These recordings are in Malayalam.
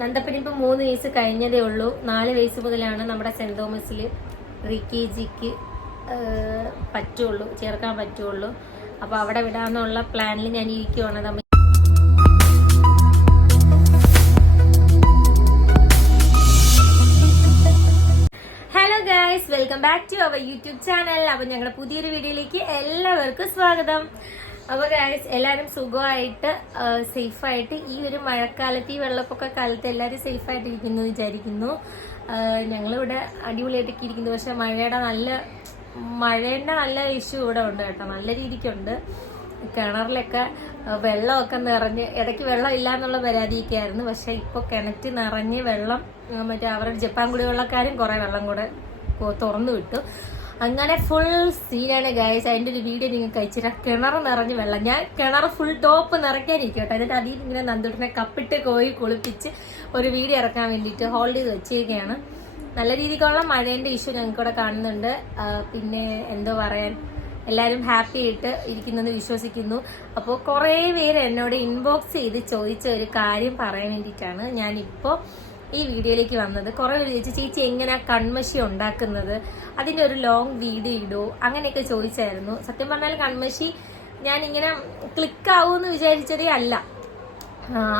നന്ദപ്പന് ഇപ്പം 3 വയസ്സ് കഴിഞ്ഞതേ ഉള്ളൂ. 4 വയസ്സ് മുതലാണ് നമ്മുടെ സെന്റ് തോമസിൽ RKGക്ക് ചേർക്കാൻ പറ്റുള്ളൂ. അപ്പോൾ അവിടെ വിടാമെന്നുള്ള പ്ലാനിൽ ഞാൻ ഇരിക്കുവാണ്. Hello guys, welcome back to our YouTube channel. അപ്പോൾ ഞങ്ങളുടെ പുതിയൊരു വീഡിയോയിലേക്ക് എല്ലാവർക്കും സ്വാഗതം. അപ്പോൾ ഗൈസ്, എല്ലാവരും സുഖമായിട്ട് സേഫായിട്ട് ഈ ഒരു മഴക്കാലത്ത്, ഈ വെള്ളപ്പൊക്ക കാലത്ത് എല്ലാവരും സേഫായിട്ട് ഇരിക്കുന്നു വിചാരിക്കുന്നു. ഞങ്ങളിവിടെ അടിപൊളിയായിട്ടൊക്കെ ഇരിക്കുന്നു. പക്ഷെ മഴേൻ്റെ നല്ല ഇഷ്യൂ ഇവിടെ ഉണ്ട് കേട്ടോ, നല്ല രീതിക്കുണ്ട്. കിണറിലൊക്കെ വെള്ളമൊക്കെ നിറഞ്ഞ്, ഇടയ്ക്ക് വെള്ളം ഇല്ല എന്നുള്ള പരാതിയൊക്കെ ആയിരുന്നു. പക്ഷെ ഇപ്പോൾ കിണറ്റ് നിറഞ്ഞ് വെള്ളം, മറ്റേ അവരുടെ ജപ്പാൻ കുടിവെള്ളക്കാരും കുറേ വെള്ളം കൂടെ തുറന്നു വിട്ടു. അങ്ങനെ ഫുൾ സീനാണ് ഗൈസ്. അതിൻ്റെ ഒരു വീഡിയോ നിങ്ങൾക്ക് അയച്ചിട്ട് കിണർ നിറഞ്ഞ് വെള്ളം. ഞാൻ കിണർ ഫുൾ ടോപ്പ് നിറയ്ക്കാനിരിക്കും കേട്ടോ. എന്നിട്ട് അതിൽ ഇങ്ങനെ നന്ദുട്ടിനെ കപ്പിട്ട് കോഴി കുളിപ്പിച്ച് ഒരു വീഡിയോ ഇറക്കാൻ വേണ്ടിയിട്ട് ഹോൾഡ് ചെയ്ത് വെച്ചിരിക്കുകയാണ്. നല്ല രീതിക്കുള്ള മഴേൻ്റെ ഇഷ്യൂ ഞങ്ങൾക്കിവിടെ കാണുന്നുണ്ട്. പിന്നെ എന്തോ പറയാൻ, എല്ലാവരും ഹാപ്പി ആയിട്ട് ഇരിക്കുന്നെന്ന് വിശ്വസിക്കുന്നു. അപ്പോൾ കുറേ പേര് എന്നോട് ഇൻബോക്സ് ചെയ്ത് ചോദിച്ച ഒരു കാര്യം പറയാൻ വേണ്ടിയിട്ടാണ് ഞാനിപ്പോൾ ഈ വീഡിയോയിലേക്ക് വന്നത്. കുറേ പേര് ചോദിച്ചു, ചേച്ചി എങ്ങനെയാ കൺമഷി ഉണ്ടാക്കുന്നത്, അതിൻ്റെ ഒരു ലോങ് വീഡിയോ ഇടൂ, അങ്ങനെയൊക്കെ ചോദിച്ചായിരുന്നു. സത്യം പറഞ്ഞാൽ കൺമഷി ഞാൻ ഇങ്ങനെ ക്ലിക്കാവൂന്ന് വിചാരിച്ചതേ അല്ല.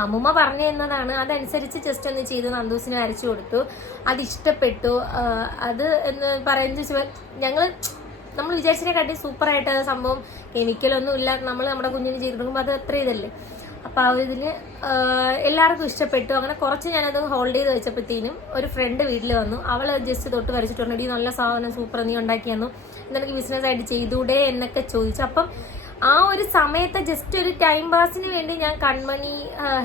അമ്മൂമ്മ പറഞ്ഞു തന്നതാണ്. അതനുസരിച്ച് ജസ്റ്റ് ഒന്ന് ചെയ്ത് നന്ദൂസിന് അരച്ചു കൊടുത്തു. അതിഷ്ടപ്പെട്ടു. അത് എന്ന് പറയുന്നത് നമ്മൾ വിചാരിച്ചതിനെക്കാട്ടി സൂപ്പറായിട്ട് സംഭവം, കെമിക്കലൊന്നും ഇല്ലാതെ നമ്മുടെ കുഞ്ഞിന് ചെയ്ത് കൊടുക്കുമ്പോൾ അത് അത്ര ഇതല്ലേ. അപ്പോൾ ആ ഒരു ഇതിന് എല്ലാവർക്കും ഇഷ്ടപ്പെട്ടു. അങ്ങനെ കുറച്ച് ഞാനത് ഹോൾഡ് ചെയ്ത് വെച്ചപ്പോഴത്തേനും ഒരു ഫ്രണ്ട് വീട്ടിൽ വന്നു. അവൾ ജസ്റ്റ് തൊട്ട് വരച്ചിട്ടുണ്ട്, നല്ല സാധനം സൂപ്പർ, നീ ഉണ്ടാക്കി തന്നു, ഇതെനിക്ക് ബിസിനസ് ആയിട്ട് ചെയ്തൂടെ എന്നൊക്കെ ചോദിച്ചു. അപ്പം ആ ഒരു സമയത്ത് ജസ്റ്റ് ഒരു ടൈം പാസിന് വേണ്ടി ഞാൻ കൺമണി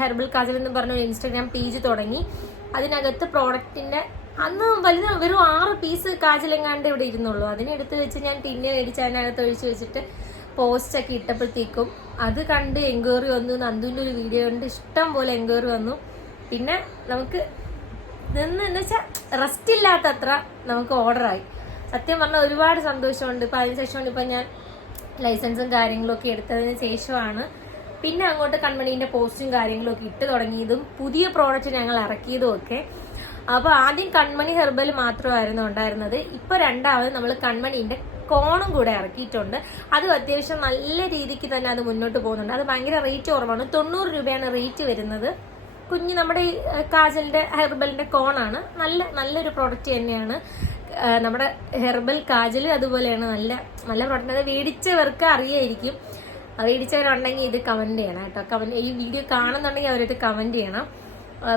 ഹെർബൽ കാജൽ എന്ന് പറഞ്ഞ ഒരു ഇൻസ്റ്റാഗ്രാം പേജ് തുടങ്ങി. അതിനകത്ത് പ്രോഡക്റ്റിന്റെ അന്ന് വെറും 6 പീസ് കാജലെങ്ങാണ്ട് ഇവിടെ ഇരുന്നുള്ളൂ. അതിനെടുത്ത് വെച്ച് ഞാൻ ടിന്നെ മേടിച്ച് അതിനകത്ത് ഒഴിച്ച് വെച്ചിട്ട് പോസ്റ്റൊക്കെ ഇട്ടപ്പോഴത്തേക്കും അത് കണ്ട് എൻക്വയറി വന്നു. നന്ദുവിൻ്റെ ഒരു വീഡിയോ കണ്ട് ഇഷ്ടം പോലെ എൻക്വയറി വന്നു. പിന്നെ നമുക്ക് എന്ന് വെച്ചാൽ റെസ്റ്റ് ഇല്ലാത്തത്ര നമുക്ക് ഓർഡറായി. സത്യം പറഞ്ഞാൽ ഒരുപാട് സന്തോഷമുണ്ട്. ഇപ്പം അതിന് ശേഷമാണ് ഇപ്പം ഞാൻ ലൈസൻസും കാര്യങ്ങളും ഒക്കെ എടുത്തതിന് ശേഷമാണ് പിന്നെ അങ്ങോട്ട് കൺമണീൻ്റെ പോസ്റ്റും കാര്യങ്ങളും ഒക്കെ ഇട്ട് തുടങ്ങിയതും പുതിയ പ്രോഡക്റ്റ് ഞങ്ങൾ ഇറക്കിയതും ഒക്കെ. അപ്പോൾ ആദ്യം കൺമണി ഹെർബൽ മാത്രമായിരുന്നു ഉണ്ടായിരുന്നത്. ഇപ്പോൾ രണ്ടാമത് നമ്മൾ കൺമണീൻ്റെ കോണും കൂടെ ഇറക്കിയിട്ടുണ്ട്. അതും അത്യാവശ്യം നല്ല രീതിക്ക് തന്നെ അത് മുന്നോട്ട് പോകുന്നുണ്ട്. അത് ഭയങ്കര റേറ്റ് കുറവാണ്, 90 രൂപയാണ് റേറ്റ് വരുന്നത്. നമ്മുടെ ഈ കാജലിന്റെ ഹെർബലിന്റെ കോണാണ്. നല്ലൊരു പ്രോഡക്റ്റ് തന്നെയാണ് നമ്മുടെ ഹെർബൽ കാജൽ. അതുപോലെയാണ് നല്ല പ്രോഡക്റ്റ്. അത് മേടിച്ചവർക്ക് അറിയായിരിക്കും. മേടിച്ചവരുണ്ടെങ്കിൽ ഇത് കമന്റ് ചെയ്യണം കേട്ടോ. ഈ വീഡിയോ കാണുന്നുണ്ടെങ്കിൽ അവരത് കമന്റ് ചെയ്യണം.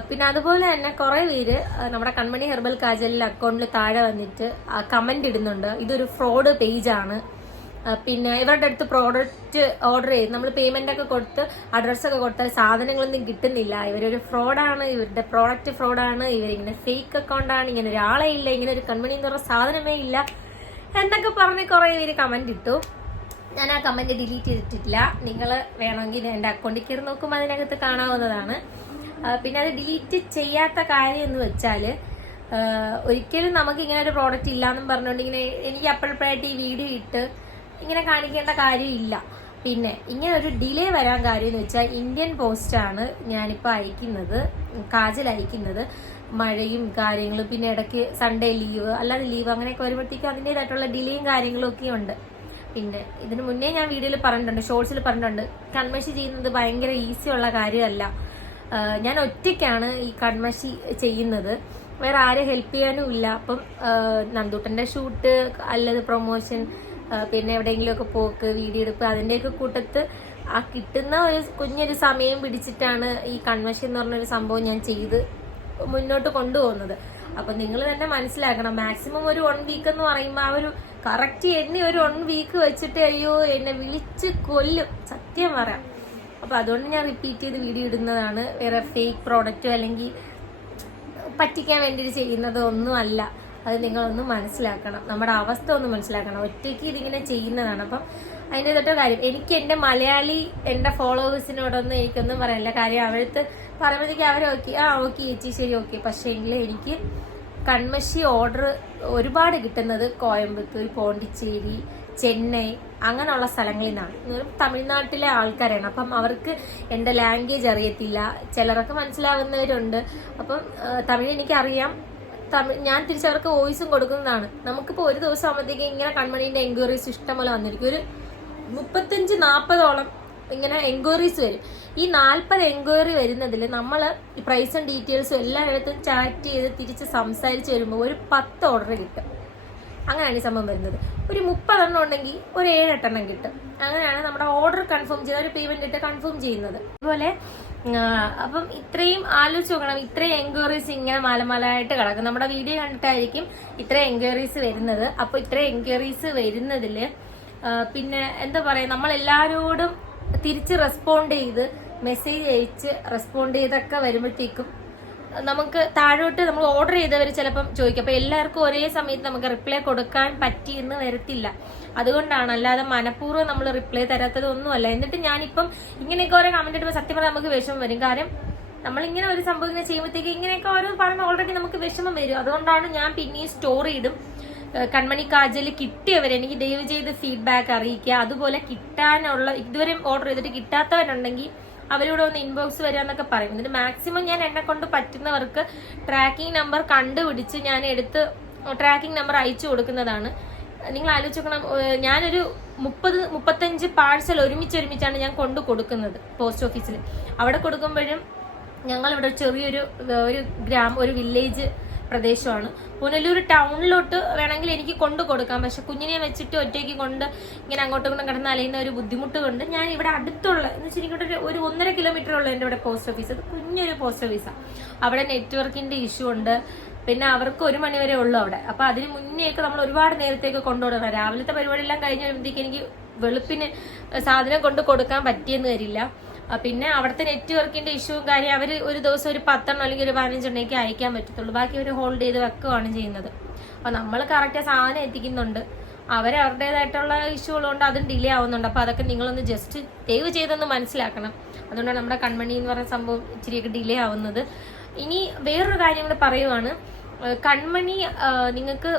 പിന്നെ അതുപോലെ തന്നെ കുറേ പേര് നമ്മുടെ കൺമണി ഹെർബൽ കാജലിൽ അക്കൗണ്ടിൽ താഴെ വന്നിട്ട് കമന്റ് ഇടുന്നുണ്ട്, ഇതൊരു ഫ്രോഡ് പേജാണ്. പിന്നെ ഇവരുടെ അടുത്ത് പ്രോഡക്റ്റ് ഓർഡർ ചെയ്ത് നമ്മൾ പേയ്മെന്റ് ഒക്കെ കൊടുത്ത് അഡ്രസ്സൊക്കെ കൊടുത്താൽ സാധനങ്ങളൊന്നും കിട്ടുന്നില്ല, ഇവരൊരു ഫ്രോഡാണ്, ഇവരുടെ പ്രോഡക്റ്റ് ഫ്രോഡാണ്, ഇവരിങ്ങനെ ഫേക്ക് അക്കൗണ്ടാണ്, ഇങ്ങനെ ഒരാളെ ഇല്ല, ഇങ്ങനെ ഒരു കൺമണി എന്ന് പറഞ്ഞ സാധനമേ ഇല്ല എന്നൊക്കെ പറഞ്ഞ് കുറേ പേര് കമന്റ് ഇട്ടു. ഞാൻ ആ കമന്റ് ഡിലീറ്റ് ചെയ്തിട്ടില്ല. നിങ്ങൾ വേണമെങ്കിൽ എൻ്റെ അക്കൗണ്ടിൽ കയറി നോക്കുമ്പോൾ അതിനകത്ത് കാണാവുന്നതാണ്. പിന്നെ അത് ഡിലീറ്റ് ചെയ്യാത്ത കാര്യം എന്ന് വെച്ചാൽ, ഒരിക്കലും നമുക്ക് ഇങ്ങനെ ഒരു പ്രോഡക്റ്റ് ഇല്ലാന്നും പറഞ്ഞുകൊണ്ട് ഇങ്ങനെ എനിക്ക് അപ്പോഴപ്പോഴായിട്ട് ഈ വീഡിയോ ഇട്ട് ഇങ്ങനെ കാണിക്കേണ്ട കാര്യമില്ല. പിന്നെ ഇങ്ങനെ ഒരു ഡിലേ വരാൻ കാര്യം എന്ന് വെച്ചാൽ, ഇന്ത്യൻ പോസ്റ്റാണ് ഞാനിപ്പോൾ അയക്കുന്നത്, കാജൽ അയക്കുന്നത്. മഴയും കാര്യങ്ങളും പിന്നെ ഇടയ്ക്ക് സൺഡേ ലീവ്, അല്ലാതെ ലീവ് അങ്ങനെയൊക്കെ വരുമ്പോഴത്തേക്കും അതിൻ്റെതായിട്ടുള്ള ഡിലേയും കാര്യങ്ങളും ഒക്കെ ഉണ്ട്. പിന്നെ ഇതിന് മുന്നേ ഞാൻ വീഡിയോയിൽ പറഞ്ഞിട്ടുണ്ട്, ഷോർട്സിൽ പറഞ്ഞിട്ടുണ്ട്, കൺമഷി ചെയ്യുന്നത് ഭയങ്കര ഈസി ഉള്ള കാര്യമല്ല. ഞാൻ ഒറ്റയ്ക്കാണ് ഈ കൺമഷി ചെയ്യുന്നത്, വേറെ ആരെ ഹെൽപ്പ് ചെയ്യാനും ഇല്ല. അപ്പം നന്ദൂട്ടൻ്റെ ഷൂട്ട് അല്ലത് പ്രൊമോഷൻ, പിന്നെ എവിടെയെങ്കിലുമൊക്കെ പോക്ക്, വീഡിയോ എടുപ്പ്, അതിൻ്റെയൊക്കെ കൂട്ടത്ത് ആ കിട്ടുന്ന ഒരു കുഞ്ഞൊരു സമയം പിടിച്ചിട്ടാണ് ഈ കൺമഷി എന്ന് പറഞ്ഞൊരു സംഭവം ഞാൻ ചെയ്ത് മുന്നോട്ട് കൊണ്ടുപോകുന്നത്. അപ്പം നിങ്ങൾ തന്നെ മനസ്സിലാക്കണം, മാക്സിമം ഒരു 1 വീക്ക് എന്ന് പറയുമ്പോൾ ആ ഒരു കറക്റ്റ് എന്നെ ഒരു 1 വീക്ക് വെച്ചിട്ട് അയ്യോ എന്നെ വിളിച്ച് കൊല്ലും, സത്യം പറയാം. അപ്പം അതുകൊണ്ട് ഞാൻ റിപ്പീറ്റ് ചെയ്ത് വീഡിയോ ഇടുന്നതാണ്. വേറെ ഫേക്ക് പ്രോഡക്റ്റോ അല്ലെങ്കിൽ പറ്റിക്കാൻ വേണ്ടിയിട്ട് ചെയ്യുന്നതോ ഒന്നും അല്ല. അത് നിങ്ങളൊന്ന് മനസ്സിലാക്കണം, നമ്മുടെ അവസ്ഥ ഒന്ന് മനസ്സിലാക്കണം. ഒറ്റയ്ക്ക് ഇതിങ്ങനെ ചെയ്യുന്നതാണ്. അപ്പം അതിൻ്റെ തൊട്ട് കാര്യം എനിക്ക് എൻ്റെ മലയാളി എൻ്റെ ഫോളോവേഴ്സിനോടൊന്നും എനിക്കൊന്നും പറയാനില്ല. കാര്യം അവർക്ക് പറയുമ്പോഴത്തേക്ക് അവർ ഓക്കെ ചേച്ചി ശരി ഓക്കെ. പക്ഷേ എങ്കിൽ എനിക്ക് കൺമഷി ഓർഡർ ഒരുപാട് കിട്ടുന്നത് കോയമ്പത്തൂർ, പോണ്ടിച്ചേരി, ചെന്നൈ അങ്ങനെയുള്ള സ്ഥലങ്ങളിൽ നിന്നാണ്. തമിഴ്നാട്ടിലെ ആൾക്കാരാണ്. അപ്പം അവർക്ക് എൻ്റെ ലാംഗ്വേജ് അറിയത്തില്ല, ചിലർക്ക് മനസ്സിലാവുന്നവരുണ്ട്. അപ്പം തമിഴ് എനിക്കറിയാം. ഞാൻ തിരിച്ചവർക്ക് വോയിസും കൊടുക്കുന്നതാണ്. നമുക്കിപ്പോൾ ഒരു ദിവസം ആകുമ്പോഴത്തേക്ക് ഇങ്ങനെ കൺമണീൻ്റെ എൻക്വയറീസ് ഇഷ്ടംപോലെ വന്നിരിക്കും. ഒരു 35-40ഓളം ഇങ്ങനെ എൻക്വയറീസ് വരും. ഈ 40 എൻക്വയറി വരുന്നതിൽ നമ്മൾ പ്രൈസും ഡീറ്റെയിൽസും എല്ലായിടത്തും ചാറ്റ് ചെയ്ത് തിരിച്ച് സംസാരിച്ച് വരുമ്പോൾ ഒരു 10 ഓർഡർ കിട്ടും. അങ്ങനെയാണ് ഈ സംഭവം വരുന്നത്. ഒരു 30 എണ്ണം ഉണ്ടെങ്കിൽ ഒരു 7-8 എണ്ണം കിട്ടും. അങ്ങനെയാണ് നമ്മുടെ ഓർഡർ കൺഫേം ചെയ്ത് ഒരു പേയ്മെന്റ് ഇട്ട് കൺഫേം ചെയ്യുന്നത്. അതുപോലെ അപ്പം ഇത്രയും ആലോചിച്ച് നോക്കണം. ഇത്രയും എൻക്വയറീസ് ഇങ്ങനെ മാലമാലയായിട്ട് കിടക്കും. നമ്മുടെ വീഡിയോ കണ്ടിട്ടായിരിക്കും ഇത്രയും എൻക്വയറീസ് വരുന്നത്. അപ്പോൾ ഇത്രയും എൻക്വയറീസ് വരുന്നതിൽ പിന്നെ എന്താ പറയുക, നമ്മളെല്ലാവരോടും തിരിച്ച് റെസ്പോണ്ട് ചെയ്ത് മെസ്സേജ് അയച്ച് റെസ്പോണ്ട് ചെയ്തൊക്കെ വരുമ്പോഴത്തേക്കും നമുക്ക് താഴോട്ട് നമ്മൾ ഓർഡർ ചെയ്തവർ ചിലപ്പം ചോദിക്കും. അപ്പോൾ എല്ലാവർക്കും ഒരേ സമയത്ത് നമുക്ക് റിപ്ലൈ കൊടുക്കാൻ പറ്റിയെന്ന് വരത്തില്ല. അതുകൊണ്ടാണ്, അല്ലാതെ മനഃപൂർവ്വം നമ്മൾ റിപ്ലൈ തരാത്തതൊന്നുമല്ല. എന്നിട്ട് ഞാനിപ്പം ഇങ്ങനെയൊക്കെ ഓരോ കമന്റ് ഇടുമ്പോൾ സത്യം പറഞ്ഞാൽ നമുക്ക് വിഷമം വരും. കാര്യം നമ്മളിങ്ങനെ ഒരു സംഭവം ഇങ്ങനെ ചെയ്യുമ്പോഴത്തേക്ക് ഇങ്ങനെയൊക്കെ ഓരോ പറഞ്ഞ ഓൾറെഡി നമുക്ക് വിഷമം വരും. അതുകൊണ്ടാണ് ഞാൻ പിന്നെയും സ്റ്റോറി ഇടും. കൺമണി കാജൽ കിട്ടിയവരെ എനിക്ക് ദയവ് ചെയ്ത് ഫീഡ്ബാക്ക് അറിയിക്കുക. അതുപോലെ കിട്ടാനുള്ള ഇതുവരെ ഓർഡർ ചെയ്തിട്ട് കിട്ടാത്തവരുണ്ടെങ്കിൽ അവരോട് ഒന്ന് ഇൻബോക്സ് വരിക എന്നൊക്കെ പറയും. എന്നിട്ട് മാക്സിമം ഞാൻ എന്നെ കൊണ്ട് പറ്റുന്നവർക്ക് ട്രാക്കിംഗ് നമ്പർ കണ്ടുപിടിച്ച് ഞാൻ എടുത്ത് ട്രാക്കിംഗ് നമ്പർ അയച്ചു കൊടുക്കുന്നതാണ്. നിങ്ങൾ ആലോചിക്കണം, ഞാനൊരു 30-35 പാഴ്സൽ ഒരുമിച്ചാണ് ഞാൻ കൊണ്ടു കൊടുക്കുന്നത് പോസ്റ്റ് ഓഫീസിൽ. അവിടെ കൊടുക്കുമ്പോഴും ഞങ്ങളിവിടെ ചെറിയൊരു ഒരു വില്ലേജ് പ്രദേശമാണ്. പുനലൂർ ടൗണിലോട്ട് വേണമെങ്കിൽ എനിക്ക് കൊണ്ടു കൊടുക്കാം. പക്ഷെ കുഞ്ഞിനെ വെച്ചിട്ട് ഒറ്റയ്ക്ക് കൊണ്ട് ഇങ്ങനെ അങ്ങോട്ടും ഇങ്ങോട്ടും കിടന്ന് അലയുന്ന ഒരു ബുദ്ധിമുട്ട് കൊണ്ട് ഞാൻ ഇവിടെ അടുത്തുള്ള എന്ന് വെച്ചിട്ട് ഒരു 1.5 കിലോമീറ്റർ ഉള്ള എൻ്റെ ഇവിടെ പോസ്റ്റ് ഓഫീസ്. അത് കുഞ്ഞൊരു പോസ്റ്റ് ഓഫീസാണ്. അവിടെ നെറ്റ്വർക്കിന്റെ ഇഷ്യൂ ഉണ്ട്. പിന്നെ അവർക്ക് 1 മണി വരെ ഉള്ളു അവിടെ. അപ്പൊ അതിന് മുന്നേയൊക്കെ നമ്മൾ ഒരുപാട് നേരത്തേക്ക് കൊണ്ടുകൊടുക്കണം. രാവിലത്തെ പരിപാടിയെല്ലാം കഴിഞ്ഞ് വരുമ്പോഴത്തേക്ക് എനിക്ക് വെളുപ്പിന് സാധനം കൊണ്ട് കൊടുക്കാൻ പറ്റിയെന്ന് വരില്ല. പിന്നെ അവിടുത്തെ നെറ്റ്വർക്കിന്റെ ഇഷ്യൂവും കാര്യം അവർ ഒരു ദിവസം ഒരു 10 എണ്ണം അല്ലെങ്കിൽ ഒരു 15 എണ്ണയ്ക്ക് അയക്കാൻ പറ്റത്തുള്ളൂ. ബാക്കി അവർ ഹോൾഡ് ചെയ്ത് വെക്കുകയാണ് ചെയ്യുന്നത്. അപ്പൊ നമ്മൾ കറക്റ്റ് സാധനം എത്തിക്കുന്നുണ്ട്. അവരവരുടേതായിട്ടുള്ള ഇഷ്യൂകളുണ്ട്, അതും ഡിലേ ആവുന്നുണ്ട്. അപ്പൊ അതൊക്കെ നിങ്ങളൊന്ന് ജസ്റ്റ് ദയവ് ചെയ്തൊന്ന് മനസ്സിലാക്കണം. അതുകൊണ്ടാണ് നമ്മുടെ കൺമണി എന്ന് പറയുന്ന സംഭവം ഇച്ചിരിയൊക്കെ ഡിലേ ആവുന്നത്. ഇനി വേറൊരു കാര്യം കൂടെ പറയുവാണ്. കൺമണി നിങ്ങൾക്ക്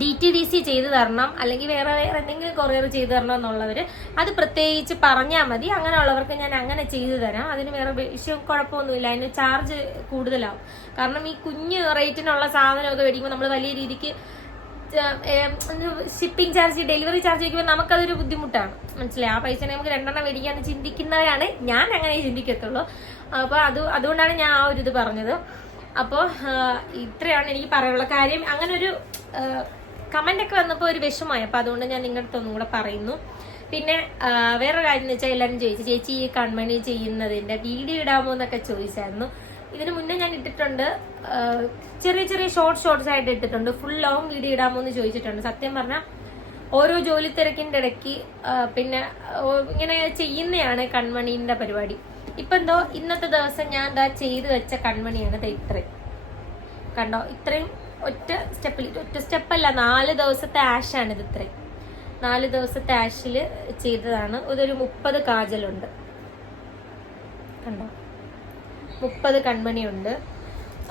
DTDC ചെയ്തു തരണം, അല്ലെങ്കിൽ വേറെ എന്തെങ്കിലും കൊറിയർ ചെയ്തു തരണം എന്നുള്ളവർ അത് പ്രത്യേകിച്ച് പറഞ്ഞാൽ മതി. അങ്ങനെയുള്ളവർക്ക് ഞാൻ അങ്ങനെ ചെയ്തു തരാം. അതിന് വേറെ വിഷയം കുഴപ്പമൊന്നുമില്ല. അതിന് ചാർജ് കൂടുതലാവും. കാരണം ഈ കുഞ്ഞ് റേറ്റിനുള്ള സാധനമൊക്കെ മേടിക്കുമ്പോൾ നമ്മൾ വലിയ രീതിക്ക് ഷിപ്പിംഗ് ചാർജ്, ഡെലിവറി ചാർജ് വയ്ക്കുമ്പോൾ നമുക്കതൊരു ബുദ്ധിമുട്ടാണ്. മനസ്സിലായി? ആ പൈസ നമുക്ക് 2 എണ്ണം മേടിക്കാന്ന് ചിന്തിക്കുന്നവരാണ്. ഞാൻ അങ്ങനെ ചിന്തിക്കത്തുള്ളൂ. അപ്പോൾ അതുകൊണ്ടാണ് ഞാൻ ആ ഒരു ഇത് പറഞ്ഞത്. അപ്പോൾ ഇത്രയാണ് എനിക്ക് പറയാനുള്ള കാര്യം. അങ്ങനെ ഒരു കമന്റ് ഒക്കെ വന്നപ്പോൾ ഒരു വിഷമമായി. അപ്പോൾ അതുകൊണ്ട് ഞാൻ നിങ്ങളുടെ അടുത്ത് ഒന്നും കൂടെ പറയുന്നു. പിന്നെ വേറൊരു കാര്യം എന്ന് വെച്ചാൽ എല്ലാവരും ചോദിച്ചു, ചേച്ചി ഈ കൺമണി ചെയ്യുന്നതിന്റെ വീഡിയോ ഇടാമോ എന്നൊക്കെ ചോദിച്ചായിരുന്നു. ഇതിന് മുന്നേ ഞാൻ ഇട്ടിട്ടുണ്ട്. ചെറിയ ഷോർട്സ് ആയിട്ട് ഇട്ടിട്ടുണ്ട്. ഫുൾ ലോങ് വീഡിയോ ഇടാമോ എന്ന് ചോദിച്ചിട്ടുണ്ട്. സത്യം പറഞ്ഞാൽ ഓരോ ജോലി തിരക്കിന്റെ ഇടയ്ക്ക് പിന്നെ ഇങ്ങനെ ചെയ്യുന്നതാണ് കൺമണീന്റെ പരിപാടി. ഇപ്പൊ എന്തോ ഇന്നത്തെ ദിവസം ഞാൻ എന്താ ചെയ്തു വെച്ച കൺമണിയാണ്. ഇത്രയും കണ്ടോ, ഇത്രയും ഒറ്റ സ്റ്റെപ്പല്ല, 4 ദിവസത്തെ ആഷാണ് ഇത്. ഇത്രയും 4 ദിവസത്തെ ആഷിൽ ചെയ്തതാണ്. ഇതൊരു 30 കാജലുണ്ട് കണ്ടോ, 30 കൺമണിയുണ്ട്.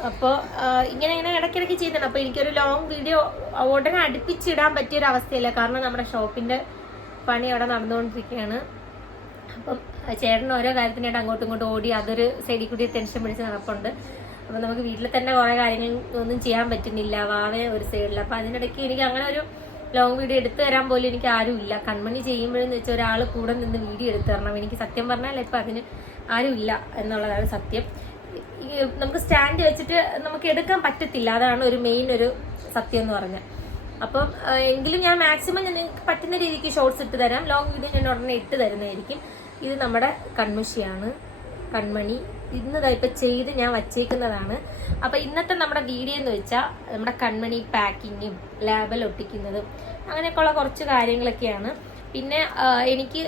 അപ്പോൾ ഇങ്ങനെ ഇടയ്ക്കിടയ്ക്ക് ചെയ്തിട്ടുണ്ട്. അപ്പോൾ എനിക്കൊരു ലോങ് വീഡിയോ ഉടനെ അടുപ്പിച്ചിടാൻ പറ്റിയൊരു അവസ്ഥയില്ല. കാരണം നമ്മുടെ ഷോപ്പിന്റെ പണി അവിടെ നടന്നുകൊണ്ടിരിക്കുകയാണ്. അപ്പം ചേട്ടൻ ഓരോ കാര്യത്തിനായിട്ട് അങ്ങോട്ടും ഇങ്ങോട്ടും ഓടി അതൊരു സൈഡിൽ കൂടി ടെൻഷൻ പിടിച്ച് നടപ്പുണ്ട്. അപ്പം നമുക്ക് വീട്ടിൽ തന്നെ കുറേ കാര്യങ്ങൾ ഒന്നും ചെയ്യാൻ പറ്റുന്നില്ല. വാവേ ഒരു സൈഡിൽ. അപ്പം അതിനിടയ്ക്ക് എനിക്ക് അങ്ങനെ ഒരു ലോങ് വീഡിയോ എടുത്തു തരാൻ പോലും എനിക്ക് ആരും ഇല്ല. കൺമണി ചെയ്യുമ്പോഴെന്ന് വെച്ചാൽ ഒരാൾ കൂടെ നിന്ന് വീഡിയോ എടുത്തു തരണം. എനിക്ക് സത്യം പറഞ്ഞാൽ ഇപ്പം അതിന് ആരും ഇല്ല എന്നുള്ളതാണ് സത്യം. നമുക്ക് സ്റ്റാൻഡ് വെച്ചിട്ട് നമുക്ക് എടുക്കാൻ പറ്റത്തില്ല. അതാണ് ഒരു മെയിൻ ഒരു സത്യം എന്ന് പറഞ്ഞാൽ. അപ്പം എങ്കിലും ഞാൻ മാക്സിമം നിങ്ങൾക്ക് പറ്റുന്ന രീതിക്ക് ഷോർട്സ് ഇട്ട് തരാം. ലോങ് വീഡിയോ ഞാൻ ഉടനെ ഇട്ട് തരുന്നതായിരിക്കും. ഇത് നമ്മുടെ കൺമുഷിയാണ്, കൺമണി. ഇപ്പം ചെയ്ത് ഞാൻ വച്ചേക്കുന്നതാണ്. അപ്പം ഇന്നത്തെ നമ്മുടെ വീഡിയോ എന്ന് വെച്ചാൽ നമ്മുടെ കൺമണി പാക്കിങ്ങും ലേബൽ ഒട്ടിക്കുന്നതും അങ്ങനെയൊക്കെയുള്ള കുറച്ച് കാര്യങ്ങളൊക്കെയാണ്. പിന്നെ എനിക്ക്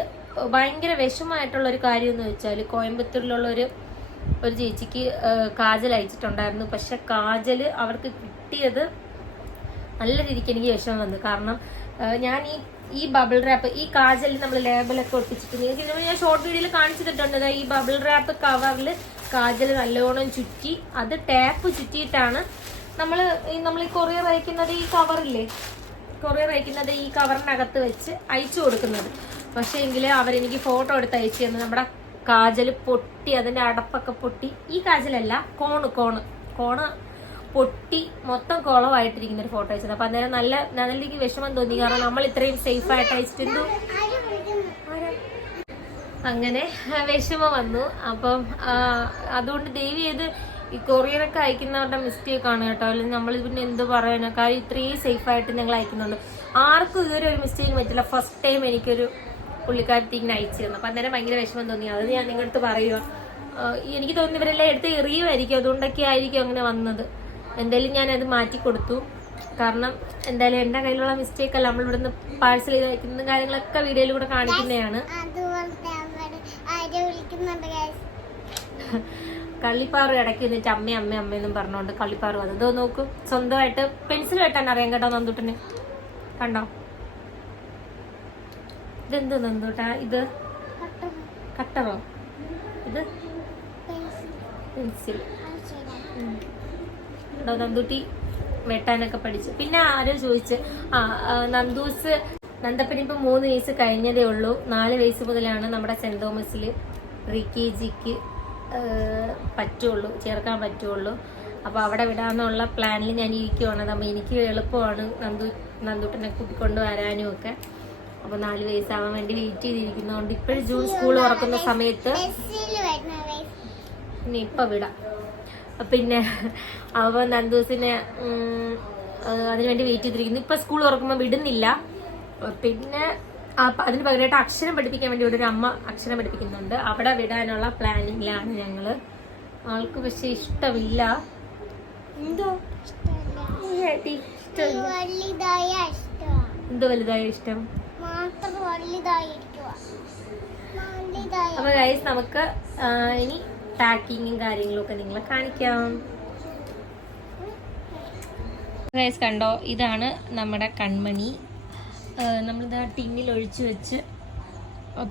ഭയങ്കര വിഷമമായിട്ടുള്ള ഒരു കാര്യം എന്ന് വെച്ചാൽ കോയമ്പത്തൂരിലുള്ള ഒരു ചേച്ചിക്ക് കാജൽ അയച്ചിട്ടുണ്ടായിരുന്നു. പക്ഷെ കാജൽ അവർക്ക് കിട്ടിയത് നല്ല രീതിക്ക് എനിക്ക് വിഷമം വന്നു. കാരണം ഞാൻ ഈ ബബിൾ റാപ്പ്, ഈ കാജൽ നമ്മൾ ലേബലൊക്കെ ഒട്ടിച്ചിട്ടുണ്ട്. ഞാൻ ഷോർട്ട് വീഡിയോയിൽ കാണിച്ചിട്ടുണ്ട്. ഈ ബബിൾ റാപ്പ് കവറിൽ കാജൽ നല്ലോണം ചുറ്റി, അത് ടാപ്പ് ചുറ്റിയിട്ടാണ് നമ്മൾ ഈ കൊറിയർ അയക്കുന്നത്. ഈ കവറില്ലേ, കൊറിയർ അയക്കുന്നത് ഈ കവറിനകത്ത് വെച്ച് അയച്ചു കൊടുക്കുന്നത്. പക്ഷേ എങ്കിൽ അവരെനിക്ക് ഫോട്ടോ എടുത്ത് അയച്ചു തന്നു. നമ്മുടെ കാജൽ പൊട്ടി, അതിൻ്റെ അടപ്പൊക്കെ പൊട്ടി. ഈ കാജലല്ല, കോണ് പൊട്ടി മൊത്തം കുളമായിട്ടിരിക്കുന്ന ഒരു ഫോട്ടോ അയച്ചത്. അപ്പം അന്നേരം നല്ല എനിക്ക് വിഷമം തോന്നി. കാരണം നമ്മൾ ഇത്രയും സേഫായിട്ട് അയച്ചിട്ടുണ്ടോ, അങ്ങനെ വിഷമം വന്നു. അപ്പം അതുകൊണ്ട് ദയവ് ചെയ്ത് ഈ കൊറിയറൊക്കെ അയക്കുന്നവരുടെ മിസ്റ്റേക്കാണ് കേട്ടോ. അല്ലെങ്കിൽ നമ്മൾ പിന്നെ എന്ത് പറയാനോ, കാര്യം ഇത്രയും സേഫായിട്ട് ഞങ്ങൾ അയക്കുന്നുണ്ട്. ആർക്കും ഇതുവരെ ഒരു മിസ്റ്റേക്ക് പറ്റില്ല. ഫസ്റ്റ് ടൈം എനിക്കൊരു പുള്ളിക്കാരത്തി ഇങ്ങനെ അയച്ചു തന്നു. അപ്പം അന്നേരം ഭയങ്കര വിഷമം തോന്നി. അത് ഞാൻ നിങ്ങളുടെ അടുത്ത് പറയുക. എനിക്ക് തോന്നുന്നു ഇവരെല്ലാം എടുത്ത് എറിയുമായിരിക്കും, അതുകൊണ്ടൊക്കെ ആയിരിക്കും അങ്ങനെ വന്നത്. എന്തായാലും ഞാനത് മാറ്റി കൊടുത്തു. കാരണം എന്തായാലും എൻ്റെ കയ്യിലുള്ള മിസ്റ്റേക്ക് അല്ല, നമ്മൾ ഇവിടുന്ന് പാഴ്സൽ ചെയ്ത് അയക്കുന്ന കാര്യങ്ങളൊക്കെ വീഡിയോയിൽ കൂടെ കാണിക്കുന്നതാണ്. കള്ളിപ്പാറ് ഇടയ്ക്ക് വന്നിട്ട് അമ്മയെന്നും പറഞ്ഞോണ്ട് കള്ളിപ്പാറ് വന്നത്. ഇതോ നോക്കും, സ്വന്തമായിട്ട് പെൻസിൽ വെട്ടാൻ അറിയാം കേട്ടോ നന്ദൂട്ടന്. കണ്ടോ, ഇതെന്ത് നന്ദൂട്ടാ? ഇത് കട്ടറോ? ഇത് പെൻസിൽ. കേട്ടോ, നന്ദൂട്ടി വെട്ടാനൊക്കെ പഠിച്ചു. പിന്നെ ആരോ ചോദിച്ച്, നന്ദപ്പന് ഇപ്പം 3 വയസ്സ് കഴിഞ്ഞതേ ഉള്ളൂ. 4 വയസ്സ് മുതലാണ് നമ്മുടെ സെന്റ് തോമസിൽ RKGക്ക് ചേർക്കാൻ പറ്റുള്ളൂ. അപ്പോൾ അവിടെ വിടാമെന്നുള്ള പ്ലാനിൽ ഞാൻ ഇരിക്കുവാണ്. അപ്പോൾ എനിക്ക് എളുപ്പമാണ് നന്ദൂട്ടനെ കൂട്ടിക്കൊണ്ട് വരാനും ഒക്കെ. അപ്പോൾ 4 വയസ്സാവാൻ വേണ്ടി വെയിറ്റ് ചെയ്തിരിക്കുന്നതുകൊണ്ട് ഇപ്പോഴും ജൂൺ സ്കൂൾ തുറക്കുന്ന സമയത്ത് പിന്നെ ഇപ്പം വിടാം. പിന്നെ അപ്പോൾ നന്ദൂസിനെ അതിനുവേണ്ടി വെയിറ്റ് ചെയ്തിരിക്കുന്നു. ഇപ്പം സ്കൂൾ തുറക്കുമ്പോൾ വിടുന്നില്ല. പിന്നെ അതിന് പകരമായിട്ട് അക്ഷരം പഠിപ്പിക്കാൻ വേണ്ടി ഇവിടെ ഒരു അമ്മ അക്ഷരം പഠിപ്പിക്കുന്നുണ്ട്. അവിടെ വിടാനുള്ള പ്ലാനിങ്ങിലാണ് ഞങ്ങൾ. ആൾക്ക് പക്ഷെ ഇഷ്ടമില്ല. എന്തോ വലുതായ ഇഷ്ടം. അപ്പൊ ഗൈസ്, നമുക്ക് ഇനി പാക്കിങ്ങും കാര്യങ്ങളും ഒക്കെ നിങ്ങളെ കാണിക്കാം. ഗൈസ് കണ്ടോ, ഇതാണ് നമ്മുടെ കൺമണി. നമ്മളിത് ടിന്നിൽ ഒഴിച്ചു വെച്ച്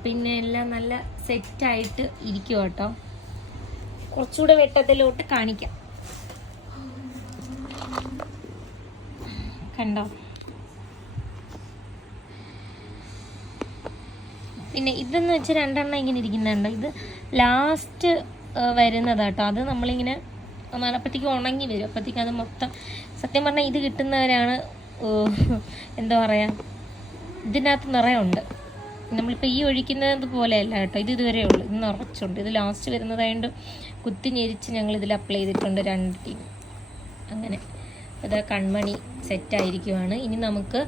പിന്നെ എല്ലാം നല്ല സെറ്റായിട്ട് ഇരിക്കും കേട്ടോ. കുറച്ചുകൂടെ വെട്ടത്തിലോട്ട് കാണിക്കാം. കണ്ടോ, പിന്നെ ഇതെന്ന് വെച്ചാൽ 2 എണ്ണം ഇങ്ങനെ ഇരിക്കുന്നുണ്ട്. ഇത് ലാസ്റ്റ് വരുന്നതാട്ടോ. അത് നമ്മളിങ്ങനെ അപ്പോഴത്തേക്ക് ഉണങ്ങി വരും. അപ്പോഴത്തേക്ക് അത് മൊത്തം, സത്യം പറഞ്ഞാൽ ഇത് കിട്ടുന്നവരാണ് എന്താ പറയുക, ഇതിനകത്ത് നിറയുണ്ട്. നമ്മളിപ്പോൾ ഈ ഒഴിക്കുന്നത് പോലെയല്ല കേട്ടോ. ഇത് ഇതുവരെ ഉള്ളു, ഇത് നിറച്ചുണ്ട്. ഇത് ലാസ്റ്റ് വരുന്നതായതുകൊണ്ട് കുത്തി ഞെരിച്ച് ഞങ്ങൾ ഇതിൽ അപ്ലൈ ചെയ്തിട്ടുണ്ട് 2 ടീം. അങ്ങനെ അത് കൺമണി സെറ്റായിരിക്കുവാണ്. ഇനി നമുക്ക്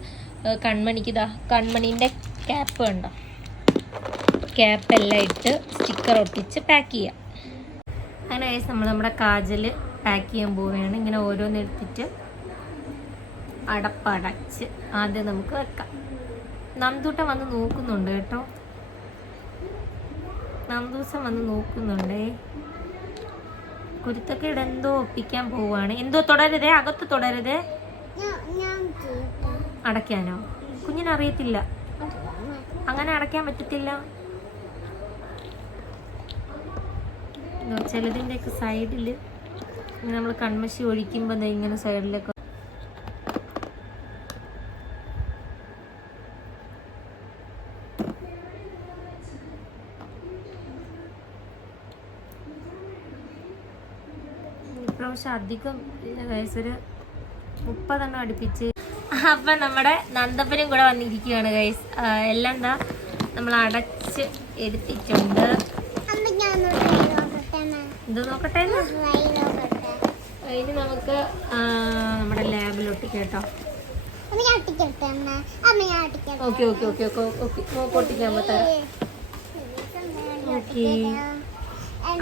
കൺമണീൻ്റെ ക്യാപ്പ് കണ്ടോ, ക്യാപ്പെല്ലാം ഇട്ട് സ്റ്റിക്കർ ഒട്ടിച്ച് പാക്ക് ചെയ്യാം. അങ്ങനെ നമ്മൾ നമ്മുടെ കാജൽ പാക്ക് ചെയ്യാൻ പോവുകയാണ്. ഇങ്ങനെ ഓരോന്നെടുത്തിട്ട് അടപ്പടച്ച് ആദ്യം നമുക്ക് വെക്കാം. നന്ദൂട്ടൻ വന്ന് നോക്കുന്നുണ്ട് കേട്ടോ. നന്ദൂസം വന്ന് നോക്കുന്നുണ്ടേ. കുരുത്തക്കേട് എന്തോ ഒപ്പിക്കാൻ പോവാണ്. എന്തോ തൊടരുതേ, അകത്ത് തൊടരുതേ. അടയ്ക്കാനോ? കുഞ്ഞിനറിയത്തില്ല, അങ്ങനെ അടയ്ക്കാൻ പറ്റത്തില്ല. ചിലതിൻ്റെയൊക്കെ സൈഡിൽ നമ്മൾ കൺമശി ഒഴിക്കുമ്പോൾ ഇങ്ങനെ സൈഡിലൊക്കെ ഇപ്രാവശ്യം അധികം ഒരു 30 എണ്ണം അടുപ്പിച്ച്. അപ്പം നമ്മുടെ നന്ദപ്പനും കൂടെ വന്നിരിക്കുകയാണ് ഗൈസ്. എല്ലാം എന്താ നമ്മൾ അടച്ച് എടുത്തിട്ടുണ്ട്. ഇത് നോക്കട്ടെ, അതിന് നമുക്ക് നമ്മുടെ ലാബിലൊട്ടി കേട്ടോ. Okay okay okay okay okay പൊട്ടിക്കാൻ പറ്റാം. ഓക്കെ,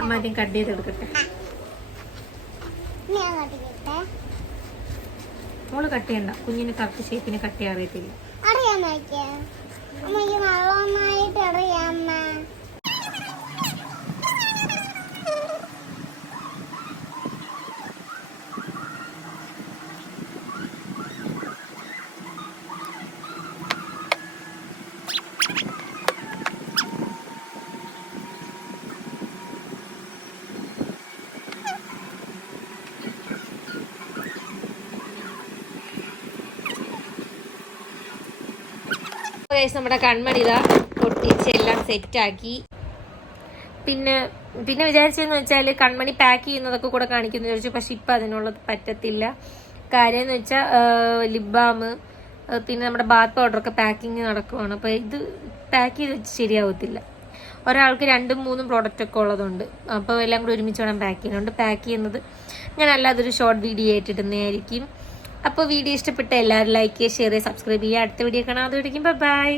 അമ്മ ആദ്യം കട്ട് ചെയ്തെടുക്കട്ടെ. മോള് കട്ട് ചെയ്യണ്ട, കുഞ്ഞിന് കറക്റ്റ് ഷേപ്പിന് കട്ട് ചെയ്യാൻ അറിയത്തില്ല. അപ്പോൾ നമ്മുടെ കൺമണി ഇതാ പൊട്ടിച്ച് എല്ലാം സെറ്റാക്കി. പിന്നെ വിചാരിച്ചതെന്ന് വെച്ചാൽ കൺമണി പാക്ക് ചെയ്യുന്നതൊക്കെ കൂടെ കാണിക്കുന്നു വിചാരിച്ചു. പക്ഷെ ഇപ്പം അതിനുള്ളത് പറ്റത്തില്ല. കാര്യം എന്ന് വെച്ചാൽ ലിപ് ബാം പിന്നെ നമ്മുടെ ബാത്ത് പൗഡറൊക്കെ പാക്കിങ് നടക്കുവാണ്. അപ്പോൾ ഇത് പാക്ക് ചെയ്ത് വെച്ച് ശരിയാവത്തില്ല. ഒരാൾക്ക് 2-3 പ്രോഡക്റ്റൊക്കെ ഉള്ളതുണ്ട്. അപ്പോൾ എല്ലാം കൂടി ഒരുമിച്ച് വേണം പാക്ക് ചെയ്യുന്നുണ്ട്. പാക്ക് ചെയ്യുന്നത് ഞാൻ അല്ലാതൊരു ഷോർട്ട് വീഡിയോ ആയിട്ടിടുന്നതായിരിക്കും. അപ്പോൾ വീഡിയോ ഇഷ്ടപ്പെട്ട എല്ലാവരും ലൈക്ക് ചെയ്യുക, ഷെയർ ചെയ്യുക, സബ്സ്ക്രൈബ് ചെയ്യുക. അടുത്ത വീഡിയോ കാണാതെ വിളിക്കും. ബൈ.